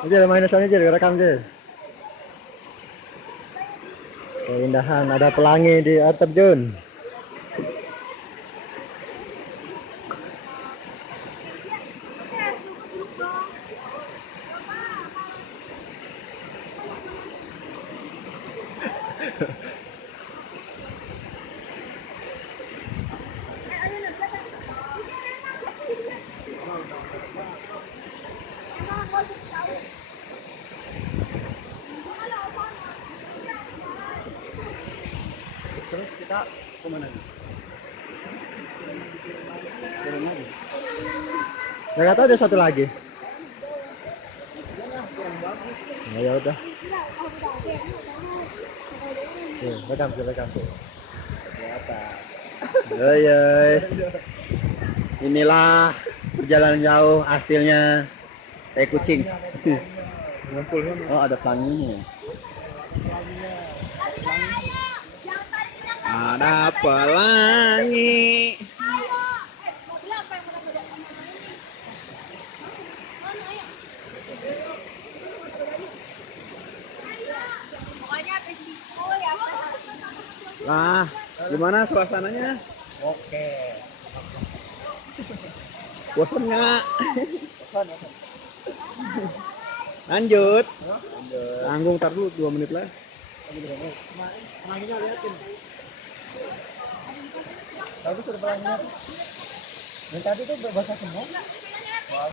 Ini ada main soalnya jadi rekam deh. Keindahan ada pelangi di air terjun. Terus kita kemana nih? Jalan lagi. Ya nggak tahu ada satu lagi. Kurang bagus. Nah, ya udah. Rekam sih, rekam sih. Kelihatan. Inilah perjalanan jauh hasilnya teh kucing. Ngumpul kan? Oh, ada pelanginya. Ada pelangi. Nah, gimana suasananya? Oke. Bosan nggak? Pesan, pesan. Lanjut. Lanjut. Tanggung tar dulu 2 menit lah. Lagi berapa? Pelanginya liatin. Bagus udah pelanginya. Yang tadi tuh basah semua.